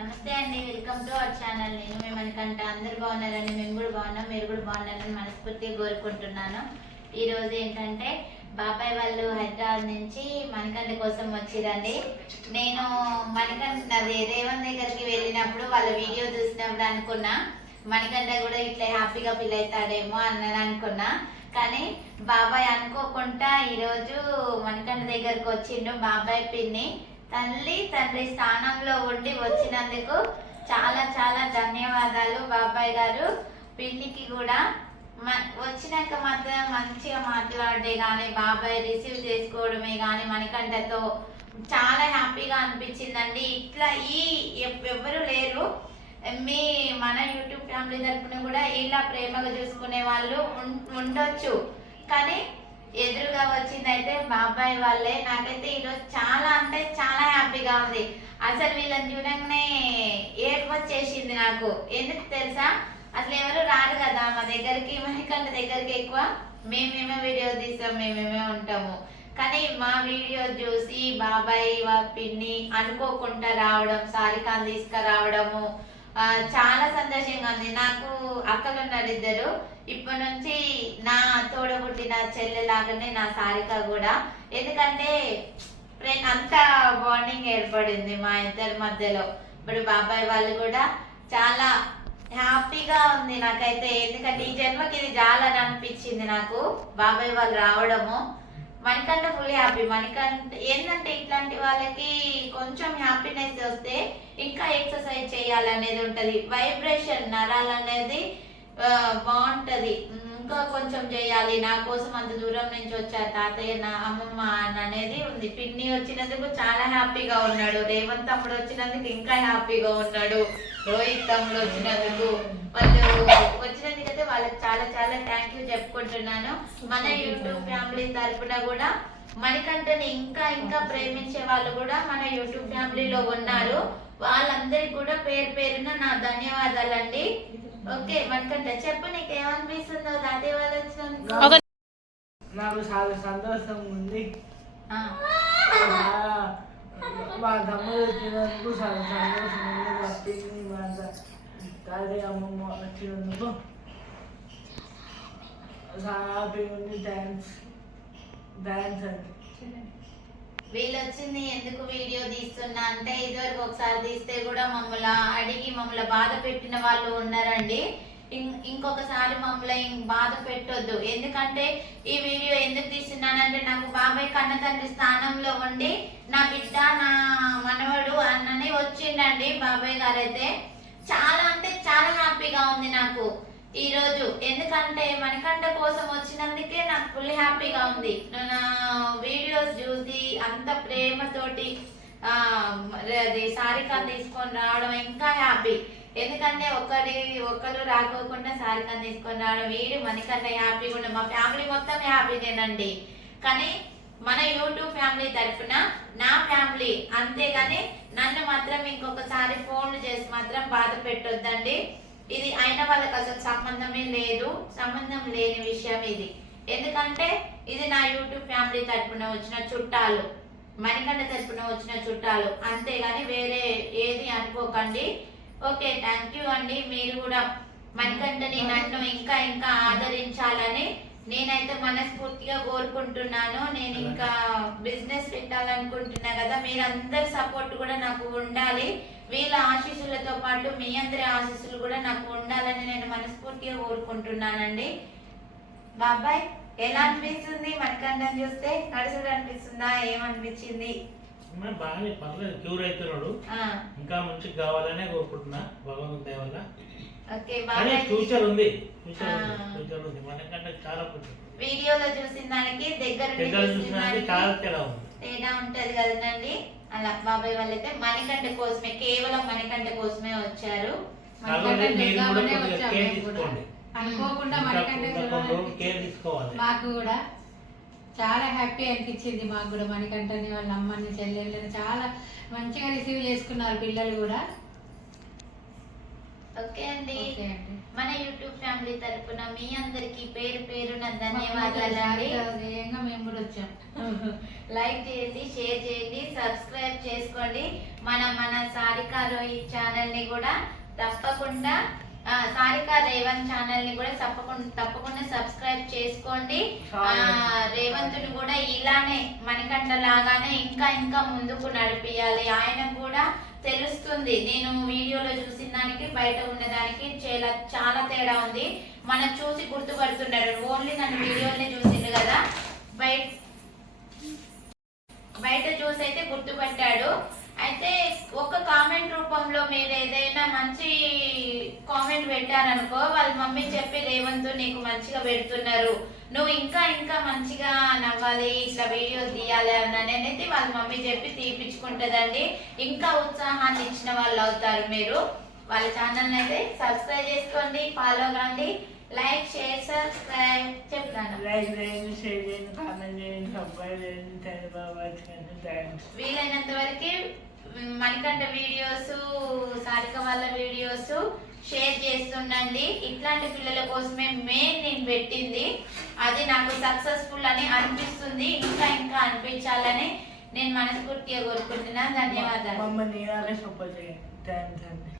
నమస్తే అండి, welcome to our channel. నేను మీ మణికంఠ. అందరు బాగున్నారండి, మేము కూడా బాగున్నాం, మీరు కూడా బాగున్నారని మనస్ఫూర్తిగా కోరుకుంటున్నాను. ఈ రోజు ఏంటంటే బాబాయ్ వాళ్ళు హైదరాబాద్ నుంచి మణికంఠ కోసం వచ్చిరండి. నేను మణికంఠ రేవంత్ దగ్గరికి వెళ్ళినప్పుడు వాళ్ళ వీడియో చూసినప్పుడు అనుకున్నా మణికంఠ కూడా ఇట్లా హ్యాపీగా ఫీల్ అవుతాడేమో అని అనుకున్నా. కానీ బాబాయ్ అనుకోకుండా ఈరోజు మణికంఠ దగ్గరకు వచ్చిండు. బాబాయ్ పిన్ని తల్లి తండ్రి స్థానంలో ఉండి వచ్చినందుకు చాలా చాలా ధన్యవాదాలు బాబాయ్ గారు. పిన్నికి కూడా వచ్చినాక మాత్రం మంచిగా మాట్లాడే కానీ బాబాయ్ రిసీవ్ చేసుకోవడమే కానీ మణికంఠతో చాలా హ్యాపీగా అనిపించిందండి. ఇట్లా ఎవ్వరు లేరు. మన యూట్యూబ్ ఫ్యామిలీ తరఫున కూడా ఇలా ప్రేమగా చూసుకునే వాళ్ళు ఉండొచ్చు, కానీ ఎదురుగా వచ్చిందైతే బాబాయ్ వాళ్ళే. నాకైతే ఈరోజు చాలా అంటే చాలా హ్యాపీగా ఉంది. అసలు వీళ్ళని చూడంగానే ఏడుపు వచ్చేసింది నాకు. ఎందుకు తెలుసా, అసలు ఎవరు రారు కదా మా దగ్గరికి, మణికంఠ దగ్గరికి. ఎక్కువ మేమేమో వీడియో తీస్తాం, మేమేమో ఉంటాము. కానీ మా వీడియో చూసి బాబాయ్ పిన్ని అనుకోకుండా రావడం, సారికాని తీసుకురావడము చాలా సంతోషంగా ఉంది. నాకు అక్కలు ఉన్నారు ఇద్దరు. ఇప్పటి నుంచి నా తోడబుట్టిన చెల్లెలాగానే నా సారిక కూడా. ఎందుకంటే అంత బాండింగ్ ఏర్పడింది మా ఇద్దరి మధ్యలో. ఇప్పుడు బాబాయ్ వాళ్ళు కూడా చాలా హ్యాపీగా ఉంది నాకైతే. ఎందుకంటే ఈ జన్మకి ఇది చాలని అనిపించింది నాకు బాబాయ్ వాళ్ళు రావడము. Manikanta full happy. మణికంఠ ఏంటంటే ఇట్లాంటి వాళ్ళకి కొంచెం హ్యాపీనెస్ వస్తే ఇంకా ఎక్సర్సైజ్ చేయాలనేది ఉంటది, వైబ్రేషన్ నరాలు అనేది బాగుంటది. ఇంకా కొంచెం చేయాలి, నా కోసం అంత దూరం నుంచి వచ్చారు తాతయ్య నా అమ్మమ్మ అనేది ఉంది. పిన్ని వచ్చినందుకు చాలా హ్యాపీగా ఉన్నాడు. రేవంత్ తమ్ముడు వచ్చినందుకు ఇంకా హ్యాపీగా ఉన్నాడు. రోహిత్ తమ్ముడు వచ్చినందుకు, వాళ్ళు వచ్చినందుకైతే వాళ్ళకి చాలా చాలా థ్యాంక్ యూ చెప్పుకుంటున్నాను. మన యూట్యూబ్ ఫ్యామిలీ తరఫున కూడా మణికంఠని ఇంకా ఇంకా ప్రేమించే వాళ్ళు కూడా మన యూట్యూబ్ ఫ్యామిలీలో ఉన్నారు. వాళ్ళందరికి కూడా పేరు పేరున నా ధన్యవాదాలండి. ఓకే మణికంఠ, చెప్పు నీకేమనిపిస్తుందో తాతయ్య వాళ్ళు వచ్చినందుకు. నాకు చాలా సంతోషం ఉంది. మా తమ్ముడు వచ్చినందుకు చాలా సంతోషం ఉంది. మా పిన్ని మా తాతయ్య అమ్మమ్మ వచ్చినందుకు చాలా హ్యాపీగా ఉంది. థ్యాంక్స్ అండి. వీళ్ళు వచ్చింది ఎందుకు వీడియో తీస్తున్నా అంటే, ఇదివరకు ఒకసారి తీస్తే కూడా మమ్మల్ని అడిగి మమ్మల్ని బాధ పెట్టిన వాళ్ళు ఉన్నారండి. ఇంకొకసారి మమ్మల్ని బాధ పెట్టొద్దు. ఎందుకంటే ఈ వీడియో ఎందుకు తీస్తున్నానంటే, నాకు బాబాయ్ కన్న తండ్రి స్థానంలో ఉండి నా బిడ్డ నా మనవడు అన్నని వచ్చిండండి బాబాయ్ గారు. అయితే చాలా అంటే చాలా హ్యాపీగా ఉంది నాకు ఈ రోజు. ఎందుకంటే మణికంఠ కోసం వచ్చినందుకే నాకు ఫుల్ హ్యాపీగా ఉంది. నా వీడియోస్ చూసి అంత ప్రేమతోటి సారికాని తీసుకొని రావడం ఇంకా హ్యాపీ. ఎందుకంటే ఒకరు రాకోకుండా సారికాని తీసుకొని రావడం, వీడు మణికంఠ హ్యాపీగా ఉండే, మా ఫ్యామిలీ మొత్తం హ్యాపీనేనండి. కానీ మన యూట్యూబ్ ఫ్యామిలీ తరఫున నా ఫ్యామిలీ, అంతేగాని నన్ను మాత్రం ఇంకొకసారి ఫోన్లు చేసి మాత్రం బాధ పెట్టొద్దండి. ఇది అయిన వాళ్ళకి అసలు సంబంధమే లేదు, సంబంధం లేని విషయం ఇది. ఎందుకంటే ఇది నా యూట్యూబ్ ఫ్యామిలీ తరఫున వచ్చిన చుట్టాలు, మణికంఠ తరఫున వచ్చిన చుట్టాలు, అంతేగాని వేరే ఏది అనుకోకండి. ఓకే థ్యాంక్ యూ అండి. మీరు కూడా మణికంఠని నన్ను ఇంకా ఇంకా ఆదరించాలని నేనైతే మనస్ఫూర్తిగా కోరుకుంటున్నాను. నేను ఇంకా బిజినెస్ పెట్టాలనుకుంటున్నా కదా, మీరందరి సపోర్ట్ కూడా నాకు ఉండాలి. వీళ్ళ ఆశీస్సులతో పాటు మీ అందరి ఆశీస్సులు కూడా నాకు ఉండాలని నేను మనస్ఫూర్తిగా కోరుకుంటున్నానండి. బాబాయ్ ఎలా అనిపిస్తుంది మణికంఠని చూస్తే? నడుచుడు అనిపిస్తుందా, ఏమనిపించింది? బాగానే పర్లేదు, క్యూర్ అవుతున్నాడు. ఇంకా మంచిగా కావాలనే కోరుకుంటున్నా భగవంతుడి దయ వల్ల. ఫ్యూచర్ ఉంది. మణికంఠ చాలా వీడియోలో చూసిన దానికి దగ్గర తేడా ఉంటది కదండి. అలా బాబాయ్ వాళ్ళైతే మణికంఠ కోసమే, కేవలం మణికంఠ కోసమే వచ్చారు. అనుకోకుండా మణికంఠ మాకు కూడా చాలా హ్యాపీ అనిపించింది. మాకు కూడా మణికంఠని వాళ్ళ అమ్మని చెల్లెళ్ళని చాలా మంచిగా రిసీవ్ చేసుకున్నారు పిల్లలు కూడా. ఓకే అండి. ఓకే అండి. మన యూట్యూబ్ ఫ్యామిలీ తరపున మీ అందరికి పేరు పేరున ధన్యవాదాలండి. వేగంగా మేము కూడా వచ్చాం. లైక్ చేయండి, షేర్ చేయండి, సబ్స్క్రైబ్ చేసుకోండి. మన సారికా రోహిత్ ఛానల్ ని కూడా తప్పకుండా సారికా రేవంత్ ఛానల్ ని కూడా తప్పకుండా సబ్స్క్రైబ్ చేసుకోండి. రేవంత్ని కూడా ఇలానే మణికంఠ లాగానే ఇంకా ముందుకు నడిపియాలి. ఆయన కూడా తెలుస్తుంది, నేను వీడియోలో చూసిన దానికి బయట ఉన్నదానికి చాలా తేడా ఉంది. మనం చూసి గుర్తుపడుతున్నాడు. ఓన్లీ నన్ను వీడియోనే చూసిండు కదా, బయట చూసి అయితే గుర్తుపట్టాడు. అయితే ఒక కామెంట్ రూపంలో మీరు ఏదైనా మంచి కామెంట్ పెట్టారనుకో, వాళ్ళ మమ్మీ చెప్పి రేవంత్ నీకు మంచిగా పెడుతున్నారు, నువ్వు ఇంకా మంచిగా నవ్వాలి, ఇట్లా వీడియోస్ తీయాలి అనేది వాళ్ళ మమ్మీ చెప్పి తీపించుకుంటదండి. ఇంకా ఉత్సాహాన్ని ఇచ్చిన వాళ్ళు అవుతారు మీరు. వాళ్ళ ఛానల్ అయితే సబ్స్క్రైబ్ చేసుకోండి, ఫాలో కండి. లైక్, షేర్, సబ్స్క్రైబ్ చెప్తాను. లైక్ చేయండి, షేర్ చేయండి, కామెంట్ చేయండి, సబ్స్క్రైబ్ చేయండి. థ్యాంక్స్. వీలైనంత వరకు మణికంఠ వీడియోస్, సారిక వాళ్ళ వీడియోస్ షేర్ చేస్తుండండి. ఇట్లాంటి పిల్లల కోసమే నేను పెట్టింది. అది నాకు సక్సెస్ఫుల్ అని అనిపిస్తుంది. ఇంకా అనిపించాలని నేను మనస్ఫూర్తిగా కోరుకుంటున్నాను. ధన్యవాదాలు. మమ్మల్ని సపోర్ట్ చేయండి. థ్యాంక్స్ అండి.